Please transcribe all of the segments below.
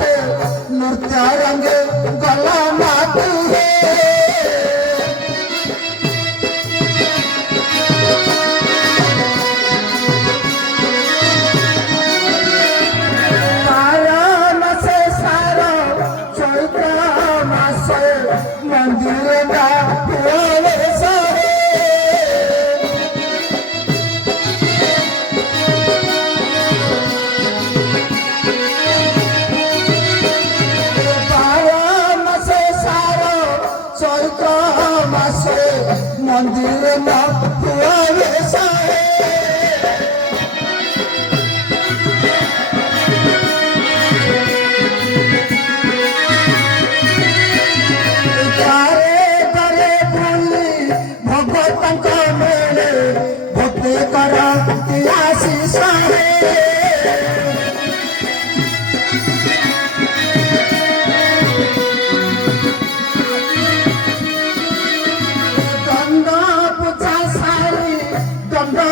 नाचे नृत्य रंगे गला माटी मंदिर ना मंदिर ना भगत मेले भक्ति कर आशीष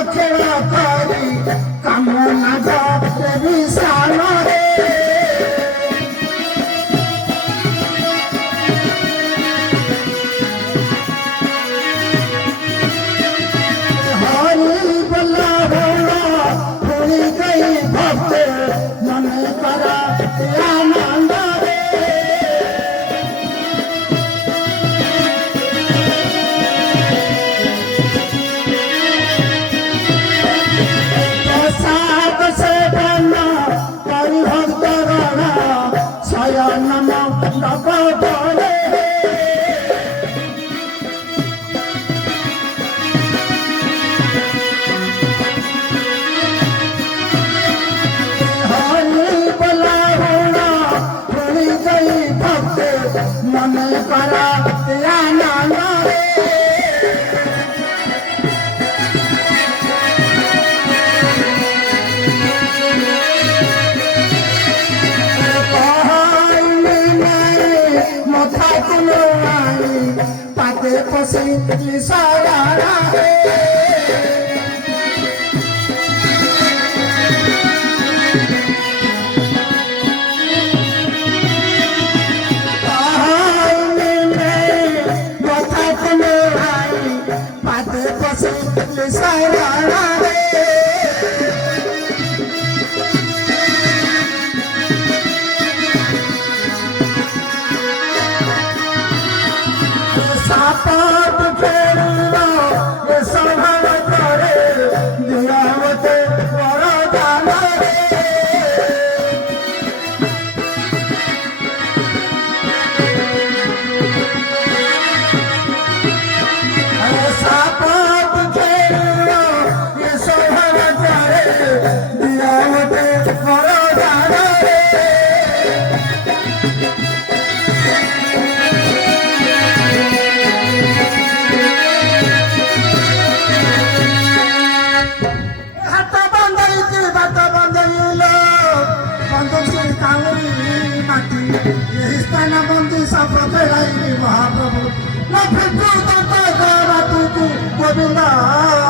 खेल करी कामना विशाल हरि बोला भोला गई भक्त मन करा आनंद मन करा आनंद मथा कुलो पाते पसी सारा सापात खेलना ये संभल करे दियावते वरदान सापात खेलना ये संभल करे दियावते वरदान यही स्थान बंदी सब महाप्रभु न फिर तू गोविंदा